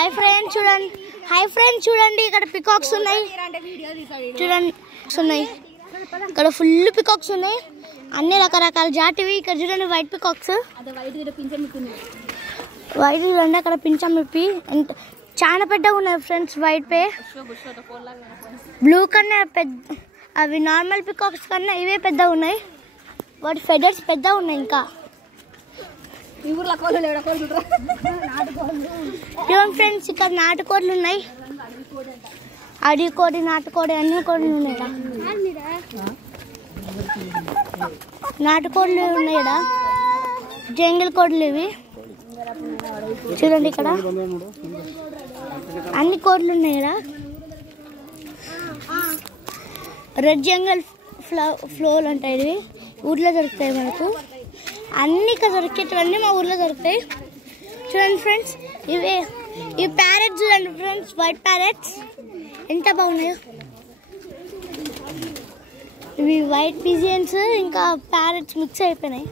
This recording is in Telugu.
హాయ్ ఫ్రెండ్స్ చూడండి ఇక్కడ పికాక్స్ ఉన్నాయి చూడండి ఇక్కడ ఫుల్ పికాక్స్ ఉన్నాయి అన్ని రకరకాల జాతివి ఇక్కడ చూడండి వైట్ పికాక్స్ వైట్ చూడండి అక్కడ పింఛం ఇప్పి చాలా పెద్దగా ఉన్నాయి ఫ్రెండ్స్ వైట్ పే బ్లూ కన్నా పెద్ద అవి నార్మల్ పికాక్స్ కన్నా ఇవే పెద్దగా ఉన్నాయి వాటి ఫెదర్స్ పెద్దగా ఉన్నాయి ఇంకా ఫ్రెండ్స్ ఇక్కడ నాటుకోడ్లు ఉన్నాయి అడికోడి నాటుకోడి అన్ని కోడ్లు ఉన్నాయి నాటుకోడ్లు ఉన్నాయి ఇక్కడ జంగిల్ కోడ్లు ఇవి చూడండి ఇక్కడ అన్ని కోడ్లు ఉన్నాయి ఇక్కడ రెడ్ జంగల్ ఫ్లోలు ఉంటాయి ఇవి ఊర్లో దొరుకుతాయి మనకు అన్ని ఇక్కడ దొరికేటివన్నీ మా ఊర్లో దొరుకుతాయి చూడండి ఫ్రెండ్స్ ఈ ప్యారెట్స్ చూడండి ఫ్రెండ్స్ వైట్ ప్యారెట్స్ ఎంత బాగున్నాయో ఇవి వైట్ పిజియన్స్ ఇంకా ప్యారెట్స్ మిక్స్ అయిపోయినాయి